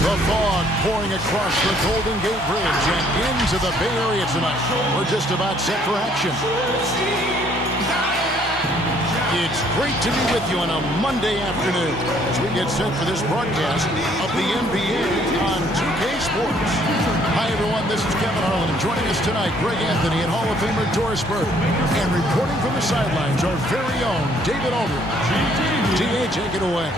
The fog pouring across the Golden Gate Bridge and into the Bay Area tonight. We're just about set for action. It's great to be with you on a Monday afternoon as we get set for this broadcast of the NBA on 2K Sports. Hi, everyone. This is Kevin Harlan. And joining us tonight, Greg Anthony and Hall of Famer Doris Burke. And reporting from the sidelines, our very own David Aldridge. DA, take it away.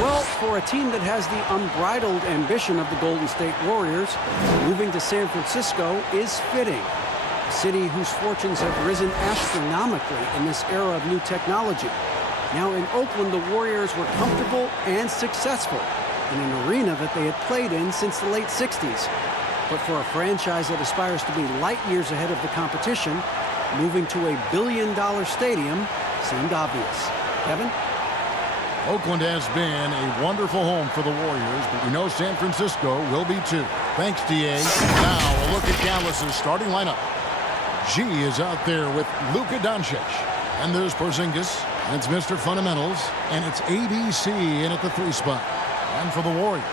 Well, for a team that has the unbridled ambition of the Golden State Warriors, moving to San Francisco is fitting. A city whose fortunes have risen astronomically in this era of new technology. Now in Oakland, the Warriors were comfortable and successful in an arena that they had played in since the late 60s. But for a franchise that aspires to be light years ahead of the competition, moving to a billion-dollar stadium seemed obvious. Kevin? Oakland has been a wonderful home for the Warriors, but we know San Francisco will be too. Thanks, DA. Now a look at Dallas's starting lineup. G is out there with Luka, Doncic. And there's Porzingis. And it's Mr. Fundamentals. And it's ABC in at the 3 spot. And for the Warriors,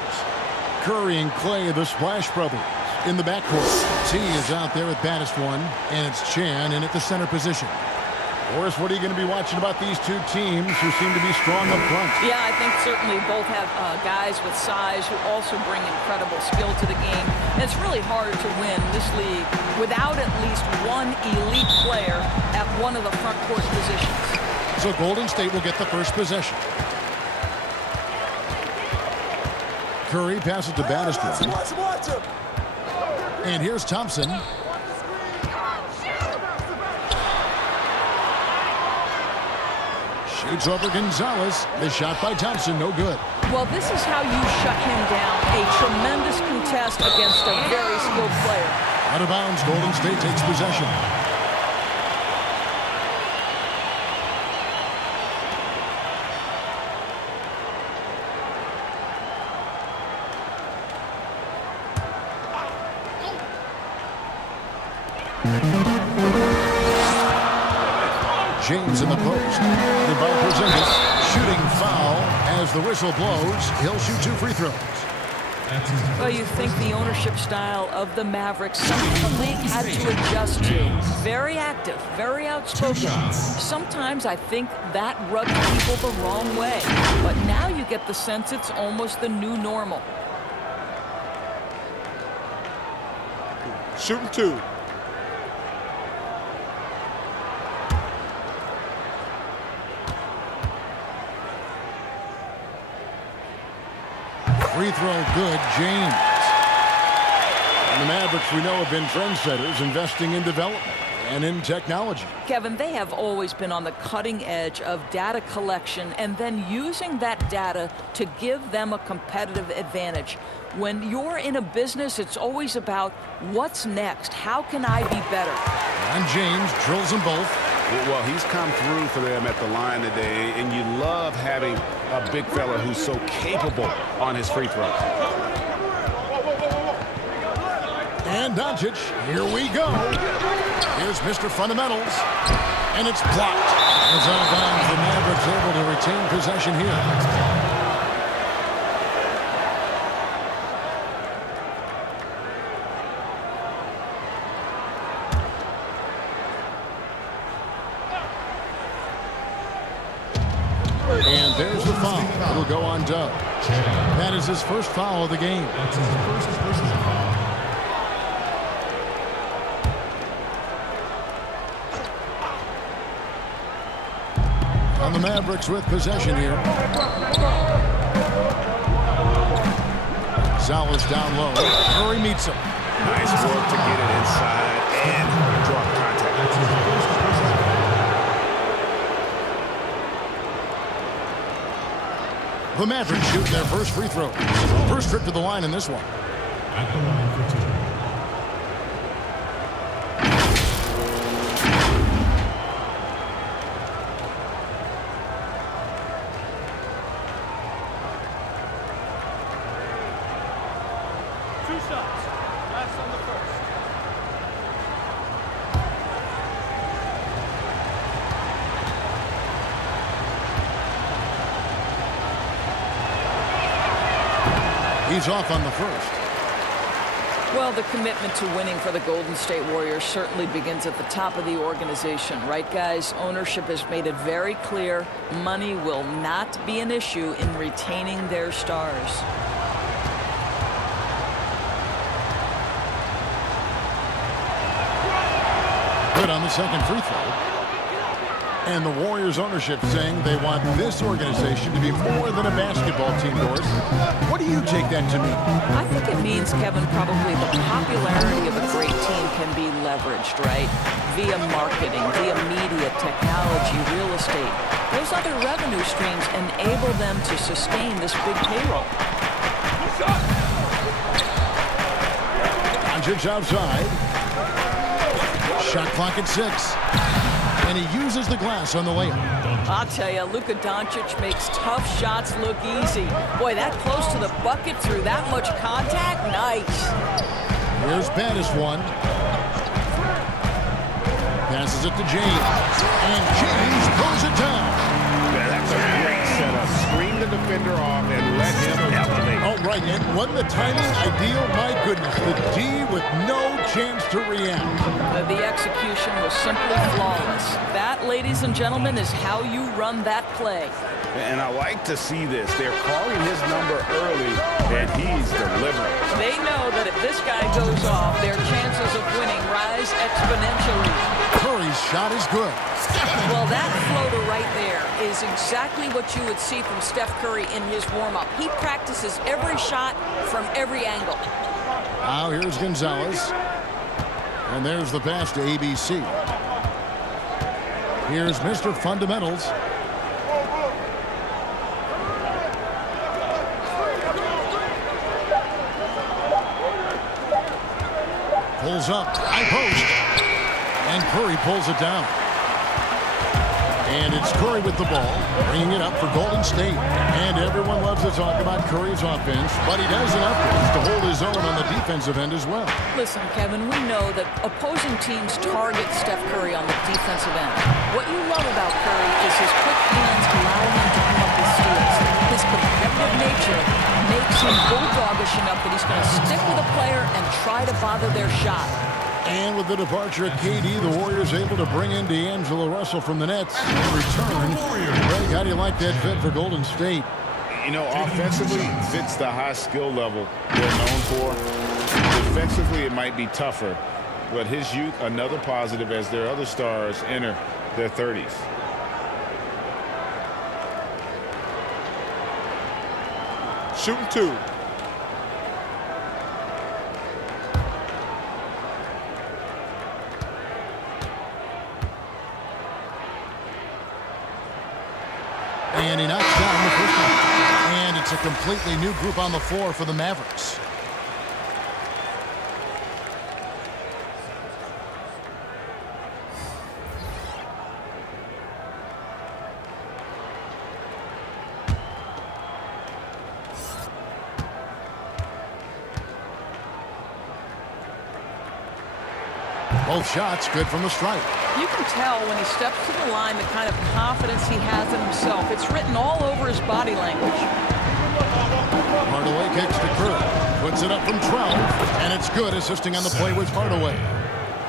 Curry and Klay, the Splash Brothers, in the backcourt. T is out there with Baddest One. And it's Chan in at the center position. Boris, what are you going to be watching about these two teams who seem to be strong up front? Yeah, I think certainly both have guys with size who also bring incredible skill to the game. And it's really hard to win this league without at least one elite player at one of the front court positions. So Golden State will get the first possession. Curry passes to Baddest One. And here's Thompson. Shoots over Gonzalez. The shot by Thompson, no good. Well, this is how you shut him down. A tremendous contest against a very skilled player. Out of bounds, Golden State takes possession. James in the post. And by Porzingis. Shooting foul as the whistle blows. He'll shoot 2 free throws. Well, you think the ownership style of the Mavericks, something the league had to adjust to. Very active, very outspoken. Sometimes I think that rubs people the wrong way. But now you get the sense it's almost the new normal. Shooting 2. Free throw good, James. And the Mavericks, we know, have been trendsetters, investing in development and in technology. Kevin, they have always been on the cutting edge of data collection and then using that data to give them a competitive advantage. When you're in a business, it's always about what's next? How can I be better? And James drills them both. Well, he's come through for them at the line today, and you love having a big fella who's so capable on his free throw. And Doncic, here we go. Here's Mr. Fundamentals, and it's blocked. It's out of bounds. The Mavericks able to retain possession here. And there's the foul. It'll go on Doug. That is his first foul of the game. That's his first personal foul. On the Mavericks with possession here. Gonzalez down low. Curry meets him. Nice work to get it inside and draw contact. That's his first personal foul. The Mavericks shoot their first free throw. First trip to the line in this one. At the line for 2. He's off on the first. Well, the commitment to winning for the Golden State Warriors certainly begins at the top of the organization, right, guys? Ownership has made it very clear money will not be an issue in retaining their stars. Good on the second free throw. And the Warriors ownership saying they want this organization to be more than a basketball team, Doris. What do you take that to mean? I think it means, Kevin, probably the popularity of a great team can be leveraged, right? Via marketing, via media, technology, real estate. Those other revenue streams enable them to sustain this big payroll. Doncic outside. Shot clock at 6. And he uses the glass on the layup. I'll tell you, Luka Doncic makes tough shots look easy. Boy, that close to the bucket through that much contact, nice. Here's Baddest one. Passes it to James. And James throws it down. That's a great setup. Screen the defender off and let him elevate. Oh, right. And wasn't the timing ideal? My goodness. The D with no chance to react. The execution was simply flawless. That, ladies and gentlemen, is how you run that play. And I like to see this. They're calling his number early, and he's delivering. They know that if this guy goes off, their chances of winning rise exponentially. Curry's shot is good. Well, that floater right there is exactly what you would see from Steph Curry in his warm-up. He practices every shot from every angle. Now here's Gonzalez. And there's the pass to ABC. Here's Mr. Fundamentals. Pulls up, high post. And Curry pulls it down. And it's Curry with the ball, bringing it up for Golden State. And everyone loves to talk about Curry's offense, but he does enough to hold his own on the defensive end as well. Listen, Kevin, we know that opposing teams target Steph Curry on the defensive end. What you love about Curry is his quick hands allow him to come up with steals. His competitive nature makes him bulldoggish enough that he's going to stick with a player and try to bother their shot. And with the departure of KD, the Warriors able to bring in D'Angelo Russell from the Nets. In return, Greg, how do you like that fit for Golden State? You know, offensively, fits the high skill level they're known for. Defensively, it might be tougher. But his youth, another positive as their other stars enter their 30s. Shooting 2. And he knocks down the first one. And it's a completely new group on the floor for the Mavericks. Both shots good from the stripe. You can tell when he steps to the line the kind of confidence he has in himself. It's written all over his body language. Hardaway kicks to Curry. Puts it up from 12. And it's good, assisting on the play with Hardaway.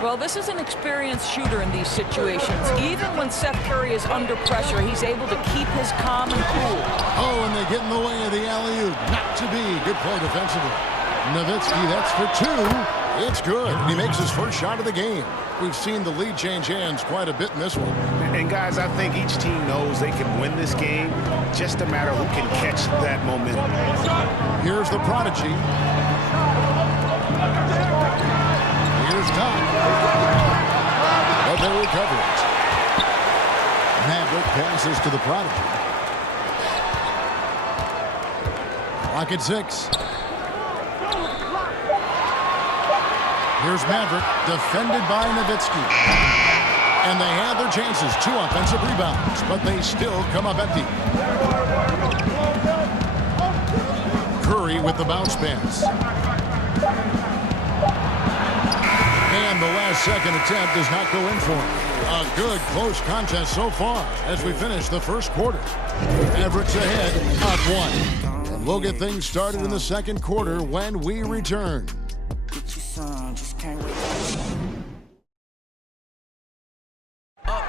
Well, this is an experienced shooter in these situations. Even when Steph Curry is under pressure, he's able to keep his calm and cool. Oh, and they get in the way of the alley-oop. Not to be. Good play defensively. Nowitzki, that's for 2. It's good. He makes his first shot of the game. We've seen the lead change hands quite a bit in this one. And guys, I think each team knows they can win this game. Just a matter who can catch that momentum. Here's the prodigy. Here's Doc. But they recover it. Maverick passes to the prodigy. Clock at 6. Here's Maverick, defended by Nowitzki. And they had their chances. 2 offensive rebounds, but they still come up empty. Curry with the bounce pass. And the last-second attempt does not go in for him. A good, close contest so far as we finish the first quarter. Mavericks ahead, up 1. And we'll get things started in the second quarter when we return.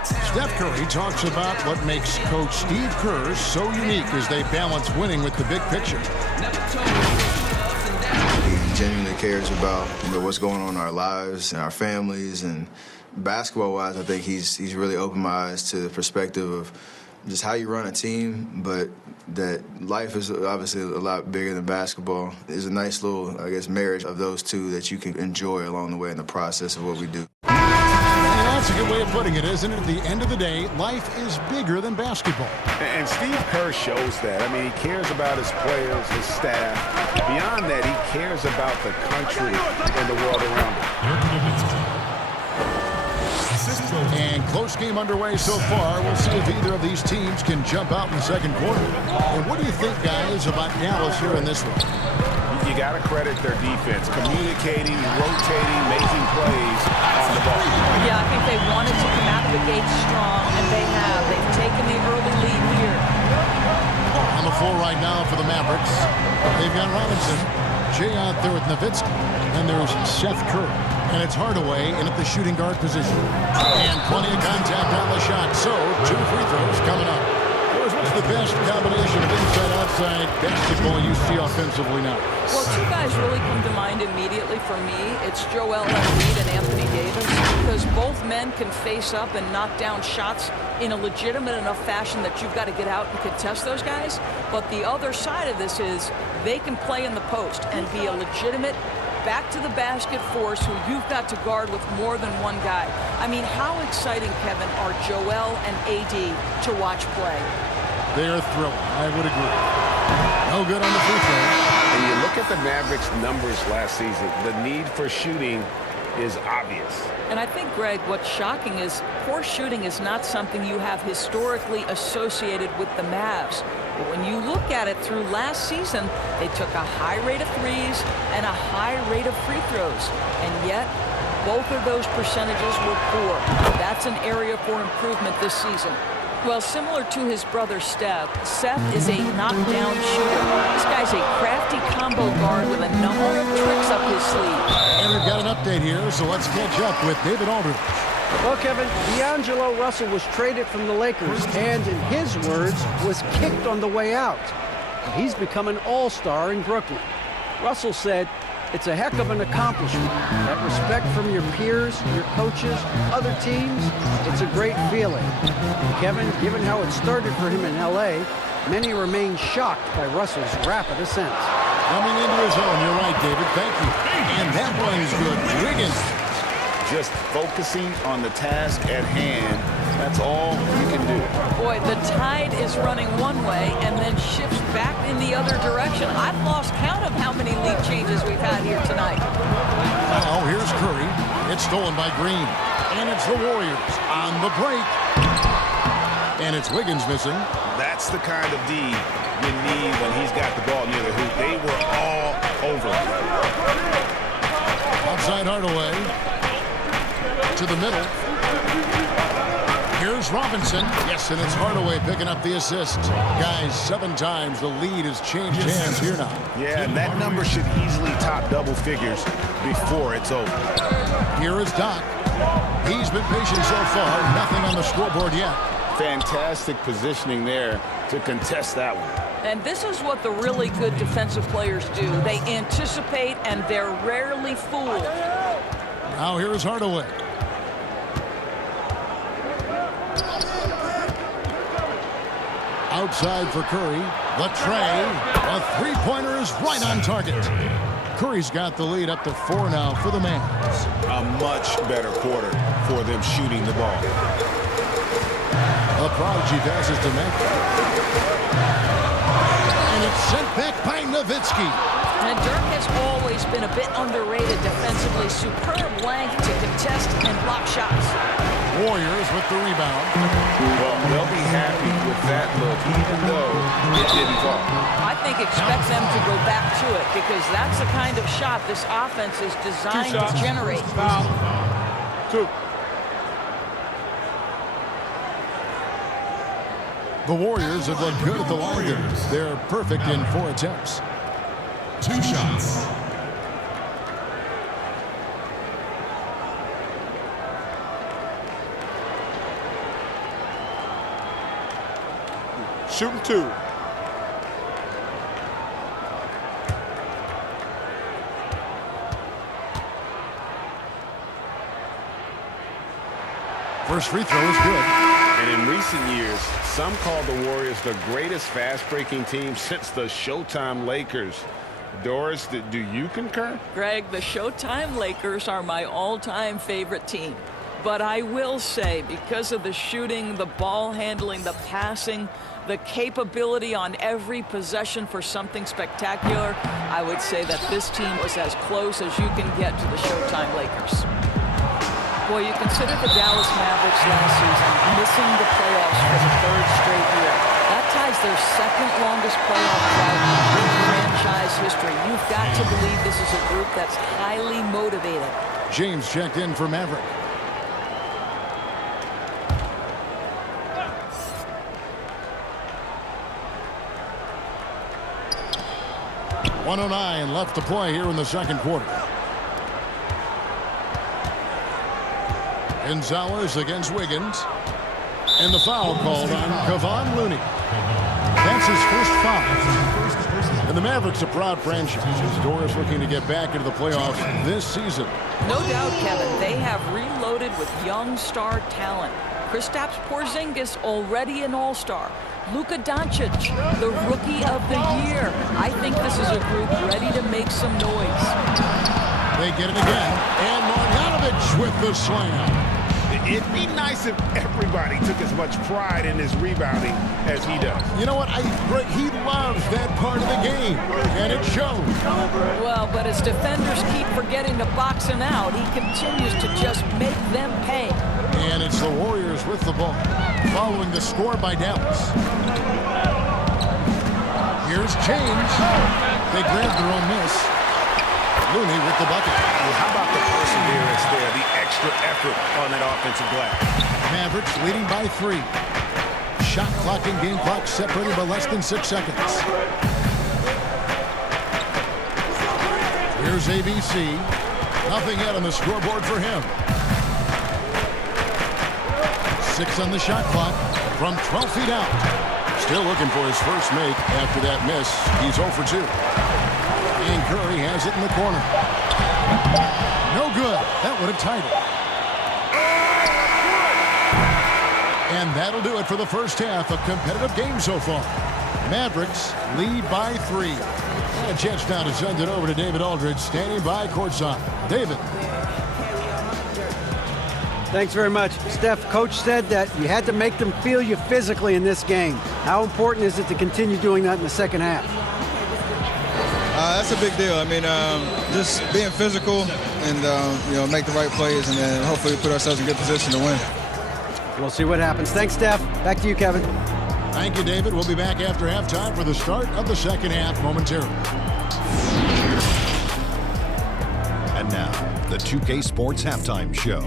Steph Curry talks about what makes Coach Steve Kerr so unique as they balance winning with the big picture. He genuinely cares about what's going on in our lives and our families, and basketball-wise, I think he's really opened my eyes to the perspective of just how you run a team, but that life is obviously a lot bigger than basketball. There's a nice little, I guess, marriage of those two that you can enjoy along the way in the process of what we do. That's a good way of putting it, isn't it? At the end of the day, life is bigger than basketball. And Steve Kerr shows that. I mean, he cares about his players, his staff. Beyond that, he cares about the country and the world around him. And close game underway so far. We'll see if either of these teams can jump out in the second quarter. And what do you think, guys, about Dallas here in this one? You got to credit their defense, communicating, rotating, making plays on the ball. Yeah, I think they wanted to come out of the gate strong, and they have. They've taken the early lead here. On the floor right now for the Mavericks, they've got Robinson, Jay out there with Nowitzki, and there's Seth Curry. And it's Hardaway in at the shooting guard position. And plenty of contact on the shot, so 2 free throws coming up. What's the best combination of inside-outside basketball you see offensively now? Well, 2 guys really come to mind immediately for me. It's Joel Embiid and Anthony Davis, because both men can face up and knock down shots in a legitimate enough fashion that you've got to get out and contest those guys. But the other side of this is they can play in the post and be a legitimate back-to-the-basket force who you've got to guard with more than one guy. I mean, how exciting, Kevin, are Joel and AD to watch play? They are thrilling. I would agree. No good on the free throw. And you look at the Mavericks' numbers last season, the need for shooting is obvious. And I think, Greg, what's shocking is poor shooting is not something you have historically associated with the Mavs. But when you look at it through last season, they took a high rate of threes and a high rate of free throws. And yet, both of those percentages were poor. That's an area for improvement this season. Well, similar to his brother Steph, Seth is a knockdown shooter. This guy's a crafty combo guard with a number of tricks up his sleeve. And we've got an update here, so let's catch up with David Aldridge. Well, Kevin, D'Angelo Russell was traded from the Lakers and, in his words, was kicked on the way out. He's become an all-star in Brooklyn. Russell said, "It's a heck of an accomplishment. That respect from your peers, your coaches, other teams, it's a great feeling." Kevin, given how it started for him in L.A., many remain shocked by Russell's rapid ascent. Coming into his own, you're right, David. Thank you. And that one is good. Wiggins. Just focusing on the task at hand, that's all you can do. Boy, the tide is running one way and then shifts back in the other direction. I've lost count of how many lead changes we've had here tonight. Now here's Curry. It's stolen by Green. And it's the Warriors on the break. And it's Wiggins missing. That's the kind of D you need when he's got the ball near the hoop. They were all over. Outside Hardaway. To the middle. Here's Robinson. Yes, and it's Hardaway picking up the assist. Guys, 7 times the lead has changed hands here now. Yeah, and that number should easily top double figures before it's over. Here is Doc. He's been patient so far. Nothing on the scoreboard yet. Fantastic positioning there to contest that one. And this is what the really good defensive players do. They anticipate and they're rarely fooled. Now here is Hardaway. Outside for Curry. Lecrae. A three-pointer is right on target. Curry's got the lead up to 4 now for the Mavs. A much better quarter for them shooting the ball. A prodigy passes to Memphis. And it's sent back by Nowitzki. And Dirk has always been a bit underrated defensively. Superb length to contest and block shots. Warriors with the rebound. Well, they'll be happy with that look, even though it didn't fall. I think expect them to go back to it because that's the kind of shot this offense is designed to generate. Foul. 2. The Warriors have looked good at the line here. They're perfect in 4 attempts. 2 shots. Shooting 2. First free throw is good. And in recent years, some call the Warriors the greatest fast-breaking team since the Showtime Lakers. Doris, do you concur? Greg, the Showtime Lakers are my all-time favorite team. But I will say, because of the shooting, the ball handling, the passing, the capability on every possession for something spectacular, I would say that this team was as close as you can get to the Showtime Lakers. Boy, you consider the Dallas Mavericks last season missing the playoffs for the 3rd straight year. That ties their 2nd longest playoff drought in franchise history. You've got to believe this is a group that's highly motivated. James checked in for Maverick. .109 left to play here in the 2nd quarter. Gonzalez against Wiggins. And the foul called on Kevon Looney. That's his first foul. And the Mavericks a proud franchise. Doris looking to get back into the playoffs this season. No doubt, Kevin. They have reloaded with young star talent. Kristaps Porzingis already an all-star. Luka Doncic, the rookie of the year. I think this is a group ready to make some noise. They get it again. And Marjanovic with the slam. It'd be nice if everybody took as much pride in his rebounding as he does. You know what? He loves that part of the game, and it shows. Well, but as defenders keep forgetting to box him out, he continues to just make them pay. And it's the Warriors with the ball, following the score by Dallas. Here's James. They grabbed their own miss. Looney with the bucket. Well, how about the perseverance there, the extra effort on that offensive glass? Mavericks leading by 3. Shot clock and game clock separated by less than 6 seconds. Here's ABC. Nothing yet on the scoreboard for him. 6 on the shot clock from 12 feet out. Still looking for his first make after that miss. He's 0 for 2. And Curry has it in the corner. No good. That would have tied it. And that'll do it for the first half. A competitive game so far. Mavericks lead by 3. And a chance now to send it over to David Aldridge, standing by courtside. David. Thanks very much. Steph, Coach said that you had to make them feel you physically in this game. How important is it to continue doing that in the second half? That's a big deal. I mean, just being physical and, make the right plays and then hopefully put ourselves in good position to win. We'll see what happens. Thanks, Steph. Back to you, Kevin. Thank you, David. We'll be back after halftime for the start of the second half momentarily. And now, the 2K Sports Halftime Show.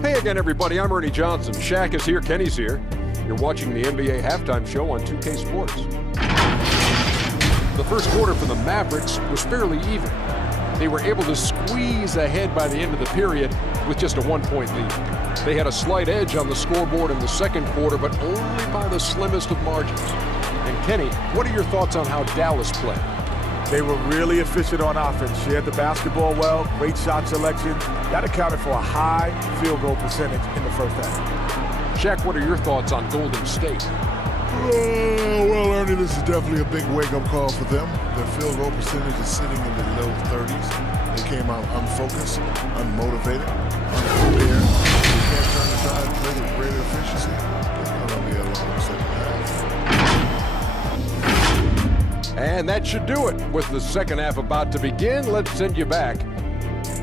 Hey again, everybody. I'm Ernie Johnson. Shaq is here. Kenny's here. You're watching the NBA Halftime Show on 2K Sports. The first quarter for the Mavericks was fairly even. They were able to squeeze ahead by the end of the period with just a 1-point lead. They had a slight edge on the scoreboard in the second quarter, but only by the slimmest of margins. And Kenny, what are your thoughts on how Dallas played? They were really efficient on offense. Shared the basketball well, great shot selection. That accounted for a high field goal percentage in the first half. Shaq, what are your thoughts on Golden State? Well, Ernie, this is definitely a big wake-up call for them. Their field goal percentage is sitting in the low 30s. They came out unfocused, unmotivated, unprepared. They can't turn the tide and play with greater efficiency. It's not going to be a long second half. And that should do it. With the second half about to begin, let's send you back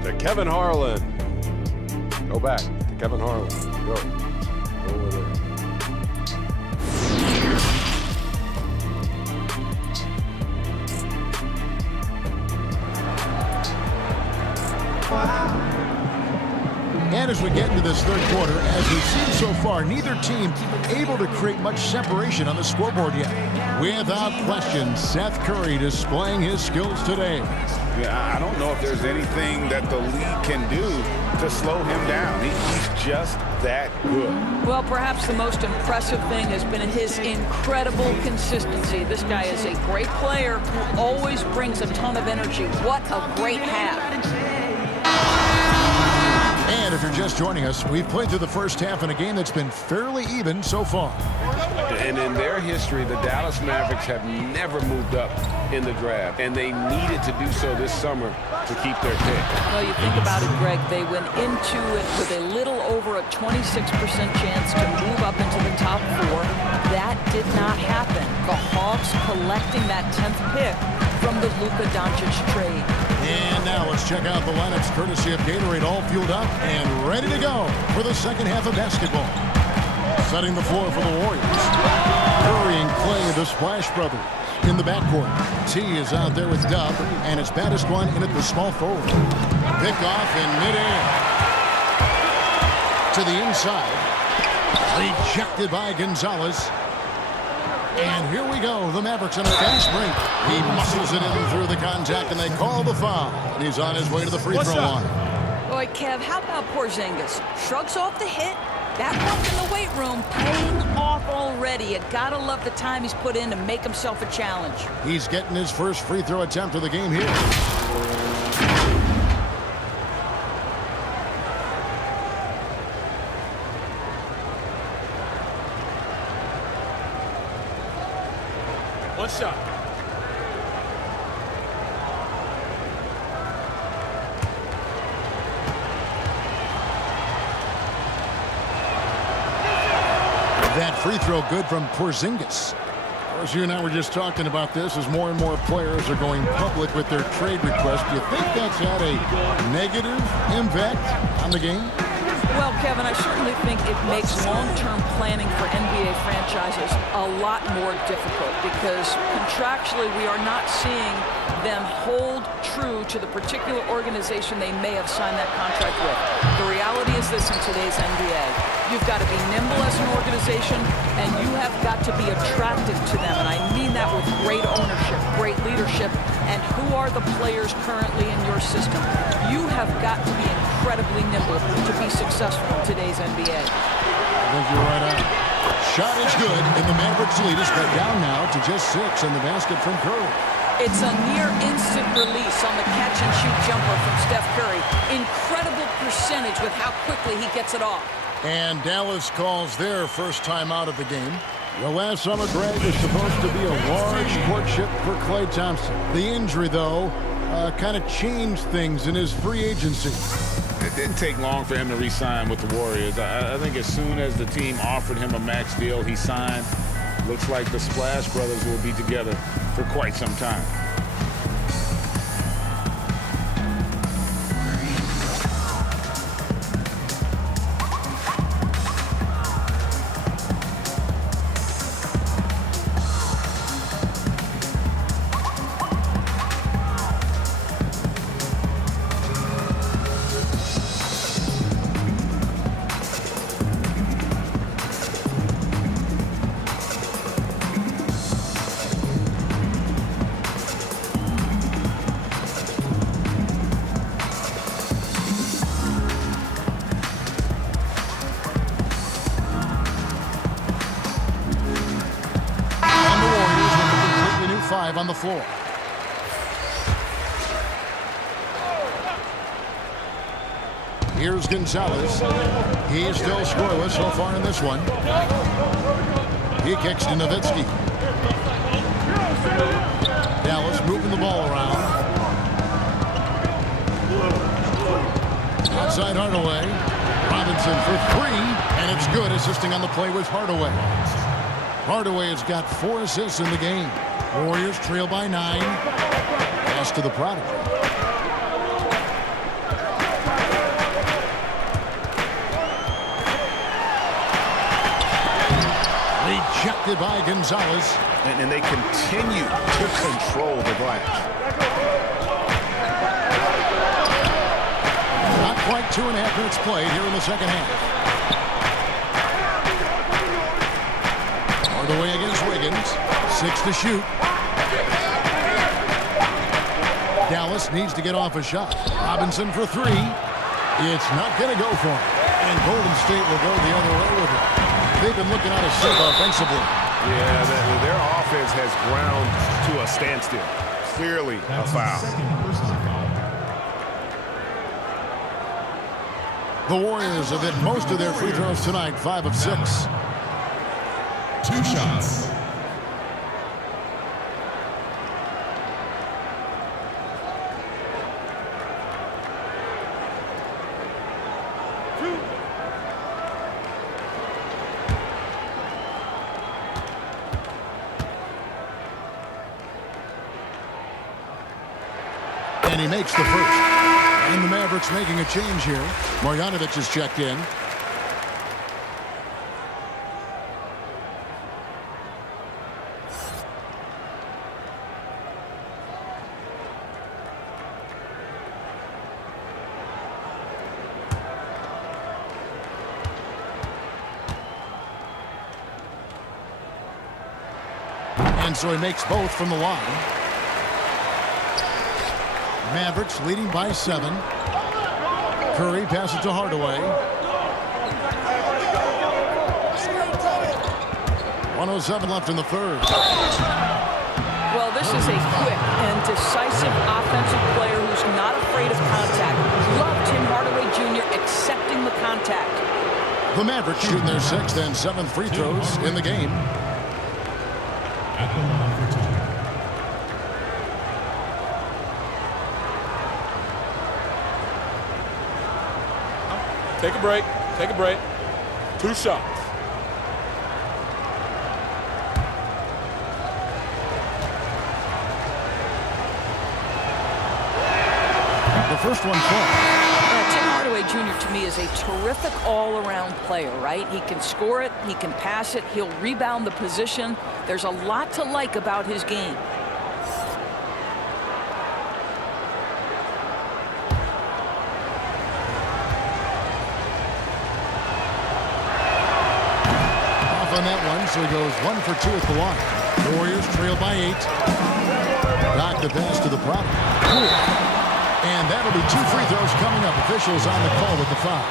to Kevin Harlan. Go back to Kevin Harlan. Go. Go over there. as we get into this third quarter, as we've seen so far, neither team able to create much separation on the scoreboard yet. Without question, Seth Curry displaying his skills today. Yeah, I don't know if there's anything that the league can do to slow him down. He's just that good. Well, perhaps the most impressive thing has been his incredible consistency. This guy is a great player who always brings a ton of energy. What a great half. And if you're just joining us, we've played through the first half in a game that's been fairly even so far. And in their history, the Dallas Mavericks have never moved up in the draft, and they needed to do so this summer to keep their pick. Well, you think about it, Greg, they went into it with a little over a 26% chance to move up into the top 4. That did not happen. The Hawks collecting that 10th pick from the Luka Doncic trade. And now let's check out the lineups courtesy of Gatorade, all fueled up and ready to go for the second half of basketball. Setting the floor for the Warriors. Curry and Klay, the Splash Brothers, in the backcourt. T is out there with Dub, and it's baddest one in at the small forward. Pick off in midair. To the inside. Rejected by Gonzalez. And here we go, the Mavericks on a fast break. He muscles it in through the contact, and they call the foul. He's on his way to the free throw line. Boy, Kev, how about Porzingis? Shrugs off the hit. That work in the weight room paying off already. You gotta love the time he's put in to make himself a challenge. He's getting his first free throw attempt of the game here. One shot. That free throw good from Porzingis. Of course, you and I were just talking about this as more and more players are going public with their trade requests. Do you think that's had a negative impact on the game? Well, Kevin, I certainly think it makes long-term planning for NBA franchises a lot more difficult because contractually we are not seeing them hold true to the particular organization they may have signed that contract with. The reality is this in today's NBA. You've got to be nimble as an organization, and you have got to be attractive to them. And I mean that with great ownership, great leadership, and who are the players currently in your system. You have got to be incredibly nimble to be successful in today's NBA. I think you're right on. Shot is good, and the Mavericks lead is cut down now to just 6 in the basket from Curry. It's a near instant release on the catch-and-shoot jumper from Steph Curry. Incredible percentage with how quickly he gets it off. And Dallas calls their first time out of the game. Well, last summer, Greg, was supposed to be a large courtship for Klay Thompson. The injury, though, kind of changed things in his free agency. It didn't take long for him to re-sign with the Warriors. I think as soon as the team offered him a max deal, he signed. Looks like the Splash Brothers will be together for quite some time. On the floor. Here's Gonzalez. He's still scoreless so far in this one. He kicks to Nowitzki. Dallas moving the ball around. Outside Hardaway. Robinson for 3, and it's good, assisting on the play with Hardaway. Hardaway has got 4 assists in the game. Warriors trail by 9. Pass to the prodigy. Rejected by Gonzalez. And they continue to control the glass. Not quite 2.5 minutes played here in the second half. Hardaway against Wiggins. 6 to shoot. Dallas needs to get off a shot. Robinson for 3. It's not going to go for him. And Golden State will go the other way with it. They've been looking out of sync offensively. Yeah, their offense has ground to a standstill. Clearly a foul. The Warriors have hit most of their free throws tonight, 5 of 6. 2 shots. And he makes the first. And the Mavericks making a change here. Marjanovic is checked in. And so he makes both from the line. Mavericks leading by 7. Curry passes to Hardaway. 1:07 left in the third. Well, this is a quick and decisive offensive player who's not afraid of contact. Love Tim Hardaway Jr. accepting the contact. The Mavericks shooting their 6th and 7th free throws in the game. At the line for 2. Take a break. Take a break. 2 shots. The first one falls. Tim Hardaway Jr. to me is a terrific all-around player, right? He can score it, he can pass it, he'll rebound the position. There's a lot to like about his game. On that one, so he goes 1 for 2 at the line. The Warriors trail by 8. Knock the pass to the prop. And that'll be 2 free throws coming up. Officials on the call with the foul.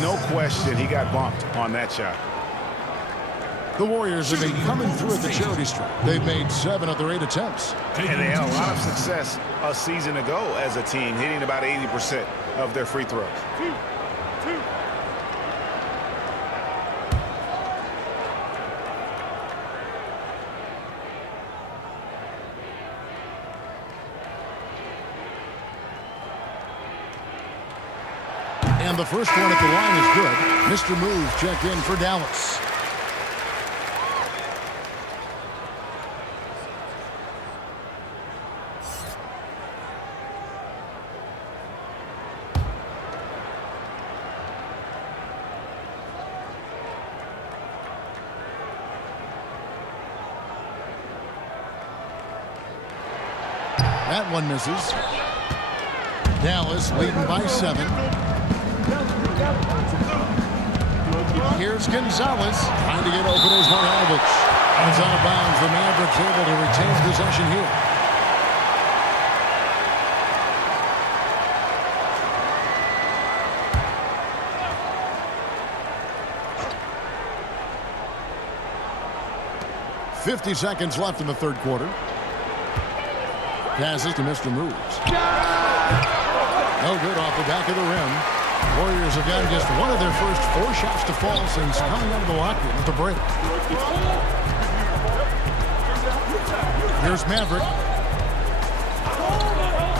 No question he got bumped on that shot. The Warriors have been coming through at the charity stripe. They've made 7 of their 8 attempts. And they had a lot of success a season ago as a team, hitting about 80% of their free throws. And the first one at the line is good. Mr. Moves checked in for Dallas. That one misses. Dallas leading by 7. Here's Gonzalez trying to get open as Marjanovic. It's out of bounds. The Mavericks able to retain possession here. .50 seconds left in the third quarter. Passes to Mr. Moves. No good off the back of the rim. Warriors have gotten just one of their first 4 shots to fall since coming out of the locker room at the break. Here's Maverick.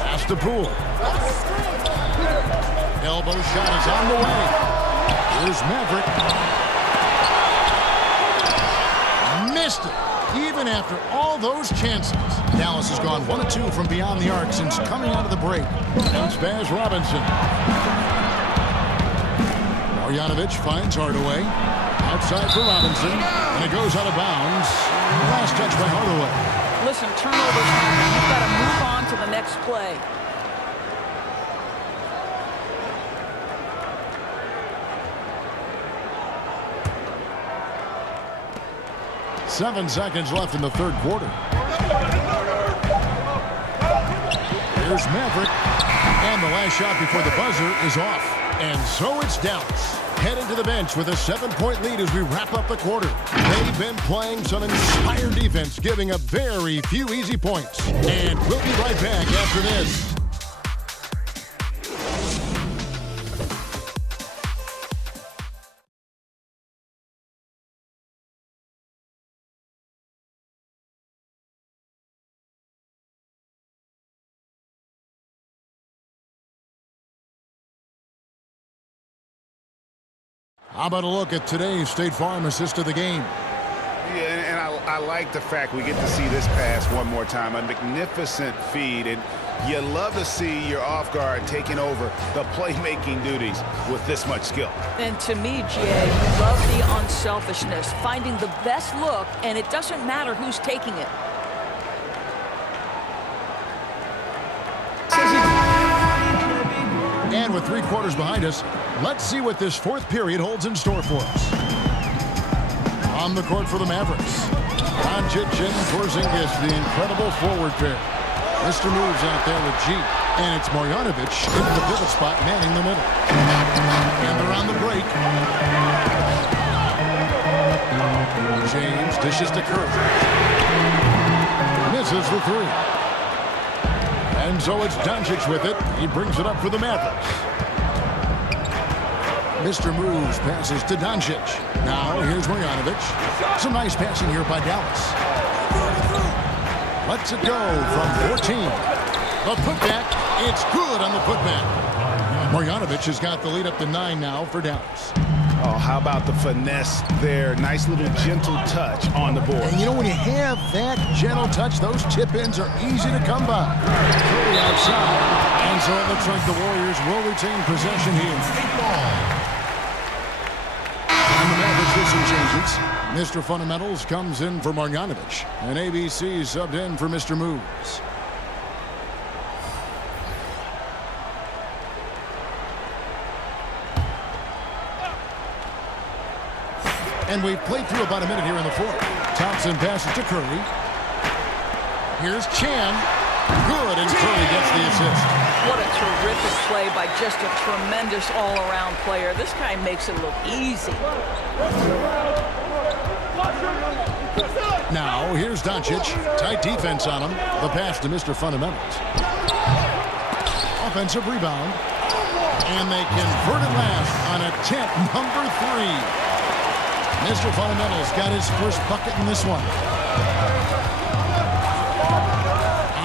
Pass to Poole. Elbow shot is on the way. Here's Maverick. Missed it. Even after all those chances. Dallas has gone 1 of 2 from beyond the arc since coming out of the break. Comes Baz Robinson. Marjanovic finds Hardaway. Outside for Robinson. And it goes out of bounds. Last touch by Hardaway. Listen, turnovers happen. You've got to move on to the next play. 7 seconds left in the third quarter. Here's Maverick. And the last shot before the buzzer is off. And so it's Dallas. Headed to the bench with a 7-point lead as we wrap up the quarter. They've been playing some inspired defense, giving up very few easy points. And we'll be right back after this. How about a look at today's State Farm assist of the game? Yeah, and I like the fact we get to see this pass one more time. A magnificent feed, and you love to see your off guard taking over the playmaking duties with this much skill. And to me, Jay, you love the unselfishness, finding the best look, and it doesn't matter who's taking it. And with 3 quarters behind us, let's see what this fourth period holds in store for us. On the court for the Mavericks, Doncic and Porzingis, the incredible forward pair. Mr. Moves out there with G, and it's Marjanovic into the pivot spot, manning the middle. And they're on the break. James dishes to Curry. Misses the 3. And so it's Doncic with it. He brings it up for the Mavericks. Mr. Moves passes to Doncic. Now here's Marjanovic. Some nice passing here by Dallas. Lets it go from 14. The putback. It's good on the putback. Marjanovic has got the lead up to 9 now for Dallas. Oh, how about the finesse there? Nice little gentle touch on the board. And you know, when you have that gentle touch, those tip-ins are easy to come by. Curry outside. And so it looks like the Warriors will retain possession here. And the Mavericks with some changes. Mr. Fundamentals comes in for Marjanovic. And ABC subbed in for Mr. Moves. And we've played through about a minute here in the fourth. Thompson passes to Curry. Here's Chan. Good, and Curry gets the assist. What a terrific play by just a tremendous all-around player. This guy makes it look easy. Now, here's Doncic. Tight defense on him. The pass to Mr. Fundamentals. Offensive rebound. And they convert it last on attempt number 3. Mr. Fundamentals got his first bucket in this one.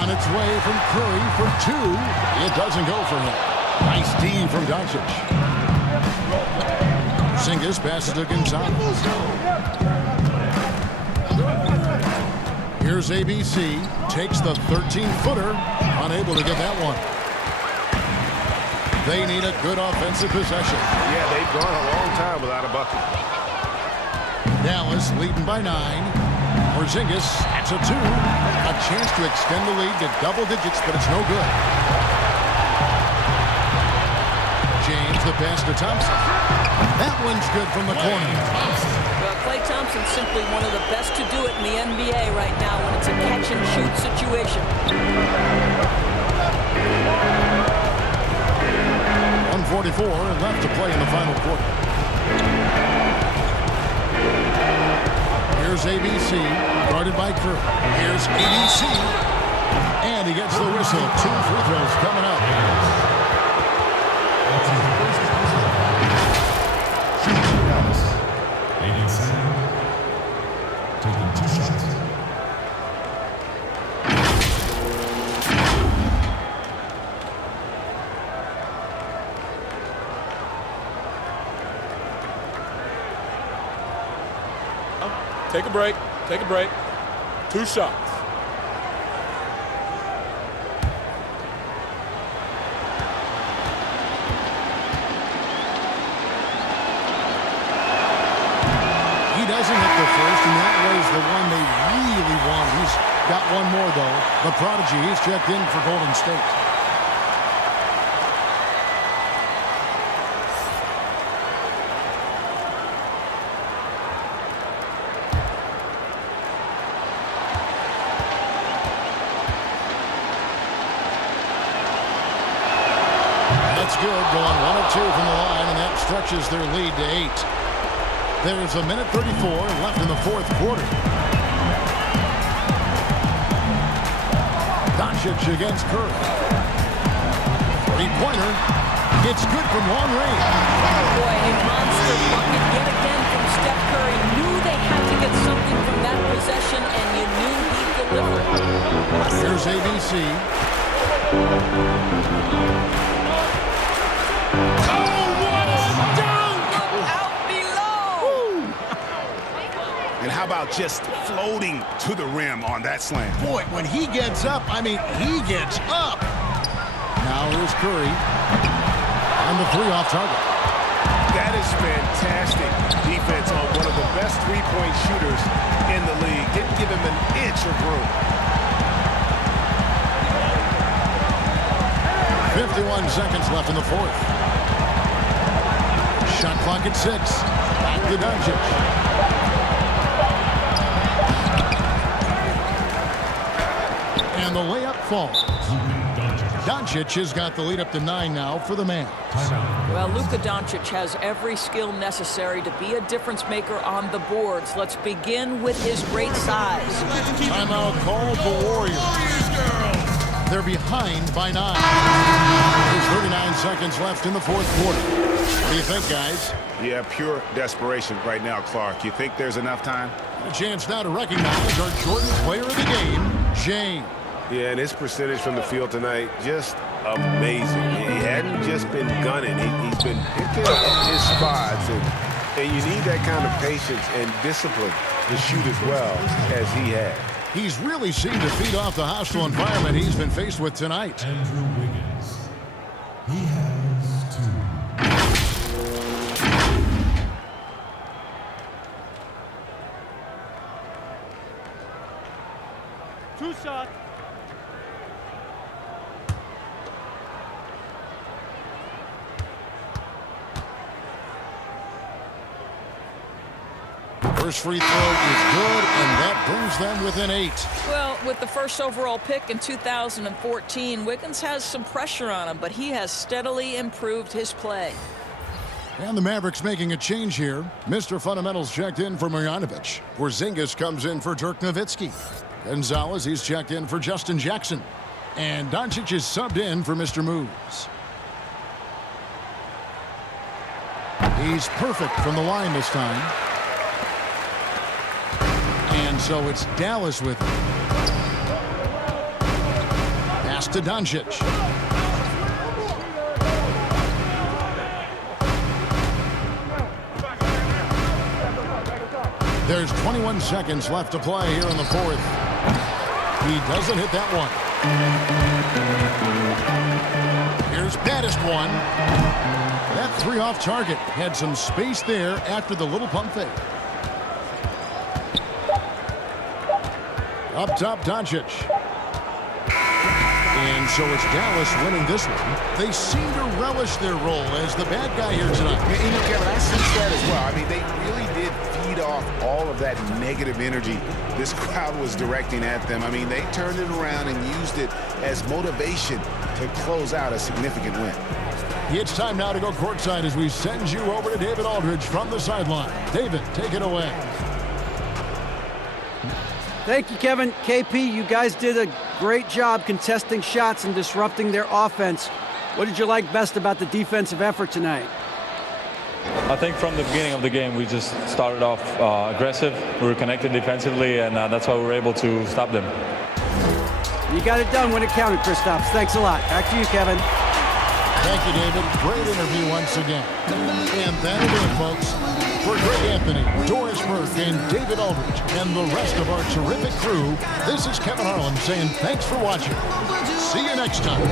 On its way from Curry for 2. It doesn't go for him. Nice D from Doncic. Porzingis passes to Gonzalez. Here's ABC. Takes the 13-footer. Unable to get that one. They need a good offensive possession. Yeah, they've gone a long time without a bucket. Dallas leading by 9. Porzingis, that's a 2. A chance to extend the lead to double digits, but it's no good. James, the pass to Thompson. That one's good from the corner. Well, Klay Thompson's simply one of the best to do it in the NBA right now when it's a catch-and-shoot situation. 1:44 left to play in the final quarter. Here's ABC, guarded by Kirk. Here's ABC, and he gets the whistle. 2 free throws coming up. Taking 2 shots. Take a break. Take a break. 2 shots. He doesn't hit the first, and that was the one they really want. He's got one more, though. The prodigy, he's checked in for Golden State. That's good. Going 1 of 2 from the line, and that stretches their lead to 8. There's a minute 34 left in the fourth quarter. Doncic against Curry. 3-pointer. It's good from long range. Boy, a monster bucket yet again from Steph Curry. Knew they had to get something from that possession, and you knew he'd deliver. Here's ABC. And how about just floating to the rim on that slam? Boy, when he gets up, I mean, he gets up. Now here's Curry. On the 3 off target. That is fantastic defense on one of the best three-point shooters in the league. Didn't give him an inch of room. 51 seconds left in the fourth. Shot clock at 6. Back to Doncic. And the layup falls. Doncic has got the lead up to 9 now for the Mavs. Well, Luka Doncic has every skill necessary to be a difference maker on the boards. Let's begin with his great size. Timeout called the Warriors. They're behind by 9. There's 39 seconds left in the fourth quarter. What do you think, guys? Yeah, pure desperation right now, Clark. You think there's enough time? A chance now to recognize our Jordan player of the game, James. Yeah, and his percentage from the field tonight, just amazing. He hadn't just been gunning. He's been picking his spots, and you need that kind of patience and discipline to shoot as well as he had. He's really seemed to feed off the hostile environment he's been faced with tonight. Andrew Wiggins. He has 2. 2 shots. First free throw is good, and that brings them within 8. Well, with the first overall pick in 2014, Wiggins has some pressure on him, but he has steadily improved his play. And the Mavericks making a change here. Mr. Fundamentals checked in for Marjanovic. Porzingis comes in for Dirk Nowitzki. Gonzalez, he's checked in for Justin Jackson. And Doncic is subbed in for Mr. Moves. He's perfect from the line this time. And so it's Dallas with him. Pass to Doncic. There's 21 seconds left to play here in the fourth. He doesn't hit that one. Here's baddest one. That 3 off target had some space there after the little pump fake. Up top, Doncic. And so it's Dallas winning this one. They seem to relish their role as the bad guy here tonight. You know, Kevin, I sense that as well. I mean, they really did feed off all of that negative energy this crowd was directing at them. I mean, they turned it around and used it as motivation to close out a significant win. It's time now to go courtside as we send you over to David Aldridge from the sideline. David, take it away. Thank you, Kevin. KP, you guys did a great job contesting shots and disrupting their offense. What did you like best about the defensive effort tonight? I think from the beginning of the game, we just started off aggressive. We were connected defensively, and that's why we were able to stop them. You got it done when it counted, Kristaps. Thanks a lot. Back to you, Kevin. Thank you, David. Great interview once again. And that'll do it, folks. For Greg Anthony, Doris Burke, and David Aldridge, and the rest of our terrific crew, this is Kevin Harlan saying thanks for watching. See you next time.